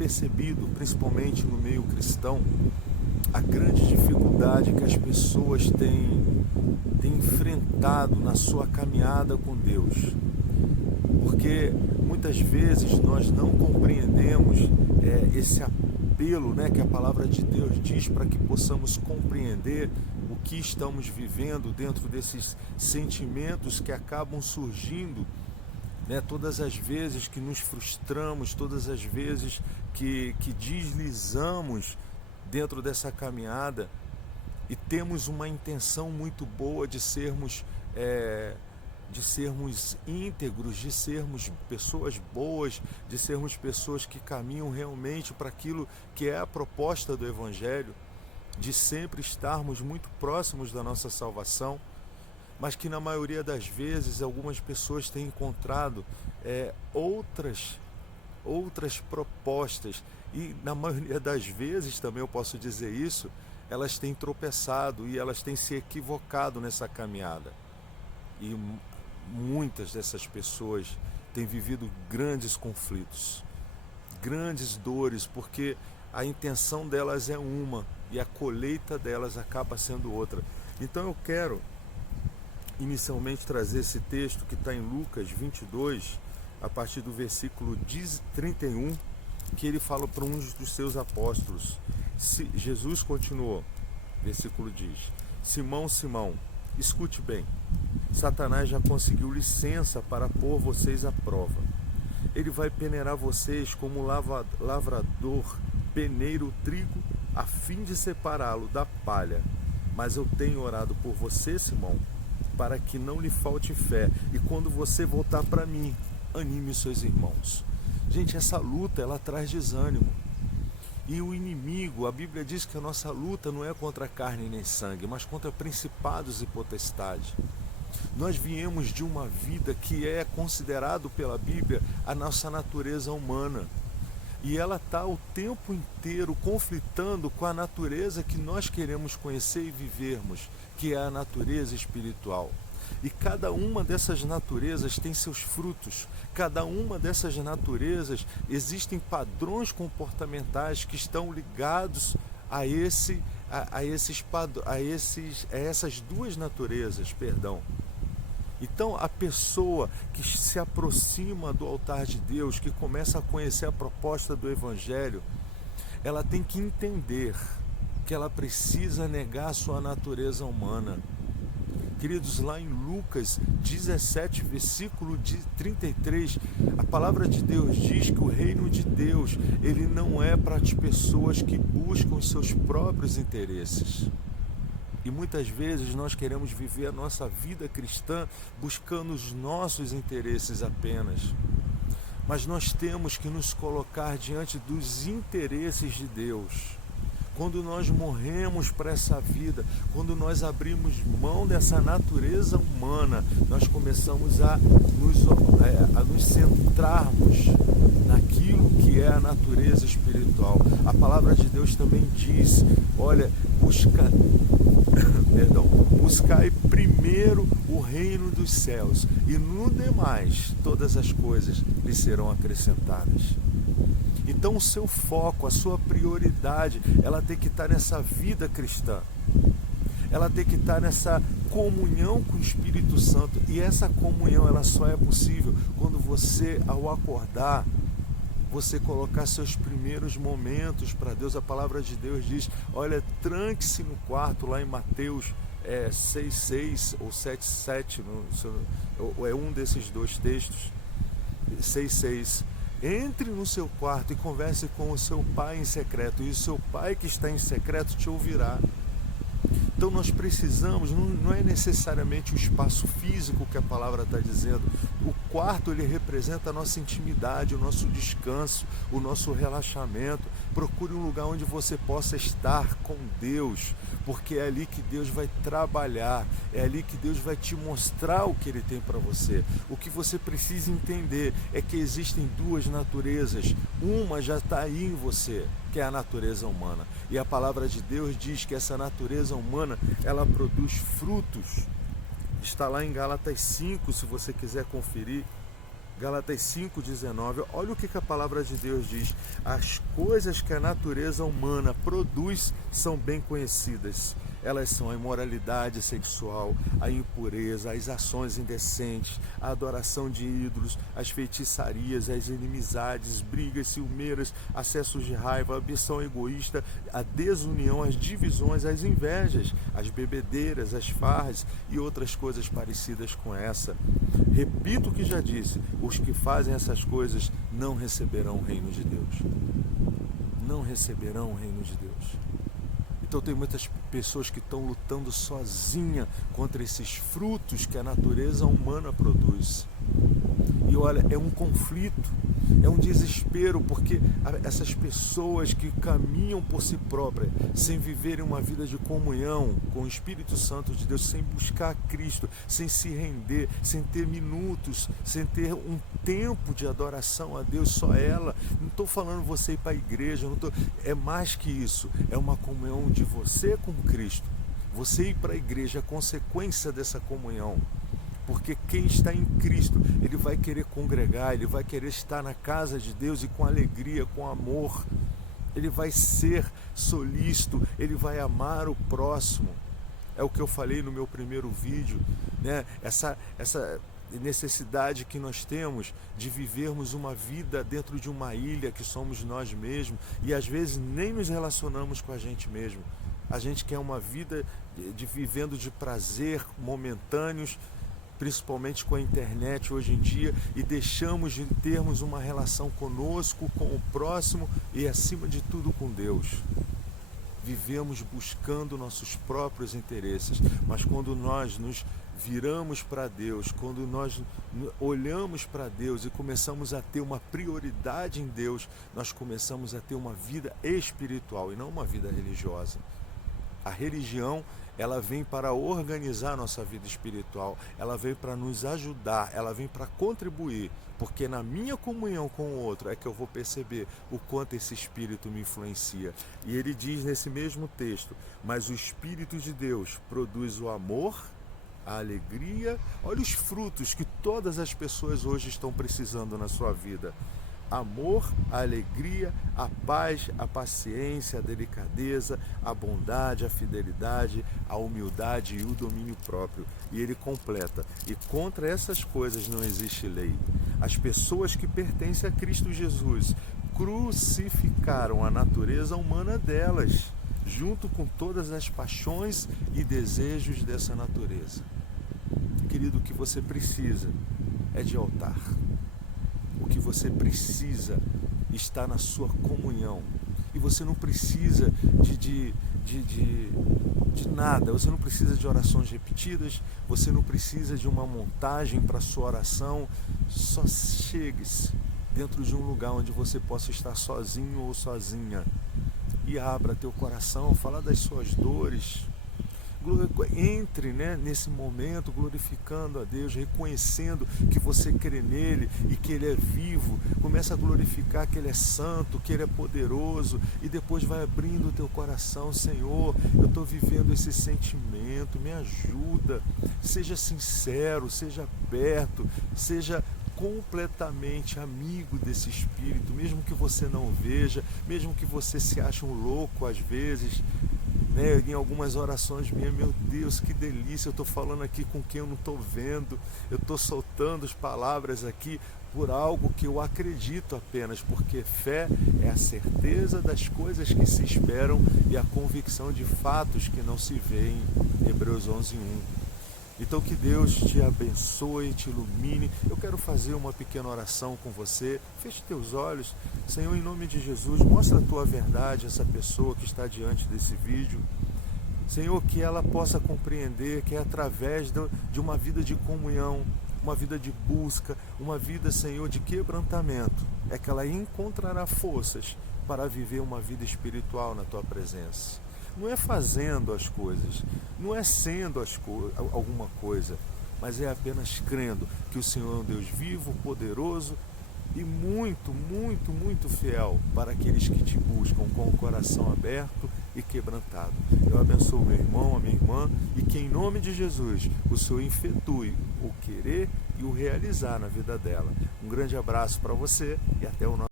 percebido, principalmente no meio cristão, a grande dificuldade que as pessoas têm enfrentado na sua caminhada com Deus. Porque muitas vezes nós não compreendemos esse apelo, né, que a palavra de Deus diz para que possamos compreender o que estamos vivendo dentro desses sentimentos que acabam surgindo, né, todas as vezes que nos frustramos, todas as vezes que deslizamos dentro dessa caminhada e temos uma intenção muito boa de sermos íntegros, de sermos pessoas boas, de sermos pessoas que caminham realmente para aquilo que é a proposta do Evangelho, de sempre estarmos muito próximos da nossa salvação, mas que na maioria das vezes algumas pessoas têm encontrado outras propostas, e na maioria das vezes, também eu posso dizer isso, elas têm tropeçado e elas têm se equivocado nessa caminhada. E muitas dessas pessoas têm vivido grandes conflitos, grandes dores, porque a intenção delas é uma e a colheita delas acaba sendo outra. Então eu quero inicialmente trazer esse texto que está em Lucas 22, a partir do versículo 31, que ele fala para um dos seus apóstolos. Jesus continuou, versículo diz: Simão, Simão, escute bem, Satanás já conseguiu licença para pôr vocês à prova. Ele vai peneirar vocês como lavrador peneira o trigo a fim de separá-lo da palha. Mas eu tenho orado por você, Simão, para que não lhe falte fé, e quando você voltar para mim, anime os seus irmãos. Gente, essa luta, ela traz desânimo. E o inimigo, a Bíblia diz que a nossa luta não é contra carne nem sangue, mas contra principados e potestades. Nós viemos de uma vida que é considerado pela Bíblia a nossa natureza humana. E ela está o tempo inteiro conflitando com a natureza que nós queremos conhecer e vivermos, que é a natureza espiritual. E cada uma dessas naturezas tem seus frutos. Cada uma dessas naturezas existem padrões comportamentais que estão ligados a essas duas naturezas, perdão. Então, a pessoa que se aproxima do altar de Deus, que começa a conhecer a proposta do Evangelho, ela tem que entender que ela precisa negar a sua natureza humana. Queridos, lá em Lucas 17, versículo 33, a palavra de Deus diz que o reino de Deus, ele não é para as pessoas que buscam os seus próprios interesses. E muitas vezes nós queremos viver a nossa vida cristã buscando os nossos interesses apenas. Mas nós temos que nos colocar diante dos interesses de Deus. Quando nós morremos para essa vida, quando nós abrimos mão dessa natureza humana, nós começamos a nos centrarmos naquilo que é a natureza espiritual. A palavra de Deus também diz, olha, buscai primeiro o reino dos céus, e no demais todas as coisas lhe serão acrescentadas. Então o seu foco, a sua prioridade, ela tem que estar nessa vida cristã. Ela tem que estar nessa comunhão com o Espírito Santo. E essa comunhão, ela só é possível quando você, ao acordar, você colocar seus primeiros momentos para Deus. A palavra de Deus diz, olha, tranque-se no quarto, lá em Mateus 6,6 ou 7,7, é um desses dois textos, 6,6. Entre no seu quarto e converse com o seu pai em secreto, e o seu pai que está em secreto te ouvirá. Então nós precisamos, não é necessariamente o espaço físico que a palavra está dizendo. O quarto, ele representa a nossa intimidade, o nosso descanso, o nosso relaxamento. Procure um lugar onde você possa estar com Deus, porque é ali que Deus vai trabalhar, é ali que Deus vai te mostrar o que Ele tem para você. O que você precisa entender é que existem duas naturezas, uma já está aí em você, que é a natureza humana. E a palavra de Deus diz que essa natureza humana, ela produz frutos. Está lá em Gálatas 5, se você quiser conferir. Gálatas 5,19, olha o que a palavra de Deus diz. As coisas que a natureza humana produz são bem conhecidas. Elas são a imoralidade sexual, a impureza, as ações indecentes, a adoração de ídolos, as feitiçarias, as inimizades, brigas, ciumeiras, acessos de raiva, a ambição egoísta, a desunião, as divisões, as invejas, as bebedeiras, as farras e outras coisas parecidas com essa. Repito o que já disse, os que fazem essas coisas não receberão o reino de Deus. Não receberão o reino de Deus. Então tem muitas pessoas que estão lutando sozinha contra esses frutos que a natureza humana produz. E olha, é um conflito, é um desespero, porque essas pessoas que caminham por si próprias, sem viverem uma vida de comunhão com o Espírito Santo de Deus, sem buscar Cristo, sem se render, sem ter minutos, sem ter um tempo de adoração a Deus, só ela. Não estou falando você ir para a igreja, é mais que isso, é uma comunhão de você com Cristo. Você ir para a igreja é consequência dessa comunhão. Porque quem está em Cristo, ele vai querer congregar, ele vai querer estar na casa de Deus e com alegria, com amor. Ele vai ser solícito, ele vai amar o próximo. É o que eu falei no meu primeiro vídeo, né? Essa necessidade que nós temos de vivermos uma vida dentro de uma ilha que somos nós mesmos e às vezes nem nos relacionamos com a gente mesmo. A gente quer uma vida vivendo de prazer momentâneos, principalmente com a internet hoje em dia, e deixamos de termos uma relação conosco, com o próximo e acima de tudo com Deus. Vivemos buscando nossos próprios interesses, mas quando nós nos viramos para Deus, quando nós olhamos para Deus e começamos a ter uma prioridade em Deus, nós começamos a ter uma vida espiritual e não uma vida religiosa. A religião, ela vem para organizar nossa vida espiritual, ela vem para nos ajudar, ela vem para contribuir, porque na minha comunhão com o outro é que eu vou perceber o quanto esse Espírito me influencia. E ele diz nesse mesmo texto, mas o Espírito de Deus produz o amor, a alegria, olha os frutos que todas as pessoas hoje estão precisando na sua vida. Amor, a alegria, a paz, a paciência, a delicadeza, a bondade, a fidelidade, a humildade e o domínio próprio. E ele completa, e contra essas coisas não existe lei. As pessoas que pertencem a Cristo Jesus crucificaram a natureza humana delas, junto com todas as paixões e desejos dessa natureza. Querido, o que você precisa é de altar. O que você precisa está na sua comunhão. E você não precisa de nada, você não precisa de orações repetidas, você não precisa de uma montagem para a sua oração. Só chegue-se dentro de um lugar onde você possa estar sozinho ou sozinha e abra teu coração, fala das suas dores. Entre, né, nesse momento glorificando a Deus, reconhecendo que você crê nele e que ele é vivo. Começa a glorificar que ele é santo, que ele é poderoso, e depois vai abrindo o teu coração. Senhor, eu estou vivendo esse sentimento, me ajuda. Seja sincero, seja aberto, seja completamente amigo desse Espírito, mesmo que você não veja, mesmo que você se ache um louco às vezes, né? Em algumas orações minhas, meu Deus, que delícia, eu estou falando aqui com quem eu não estou vendo, eu estou soltando as palavras aqui por algo que eu acredito apenas, porque fé é a certeza das coisas que se esperam e a convicção de fatos que não se veem. Hebreus 11:1. Então que Deus te abençoe, te ilumine. Eu quero fazer uma pequena oração com você. Feche teus olhos. Senhor, em nome de Jesus, mostra a tua verdade a essa pessoa que está diante desse vídeo. Senhor, que ela possa compreender que é através de uma vida de comunhão, uma vida de busca, uma vida, Senhor, de quebrantamento, é que ela encontrará forças para viver uma vida espiritual na tua presença. Não é fazendo as coisas, não é sendo alguma coisa, mas é apenas crendo que o Senhor é um Deus vivo, poderoso e muito, muito, muito fiel para aqueles que te buscam com o coração aberto e quebrantado. Eu abençoo meu irmão, a minha irmã, e que em nome de Jesus o Senhor efetue o querer e o realizar na vida dela. Um grande abraço para você e até o nosso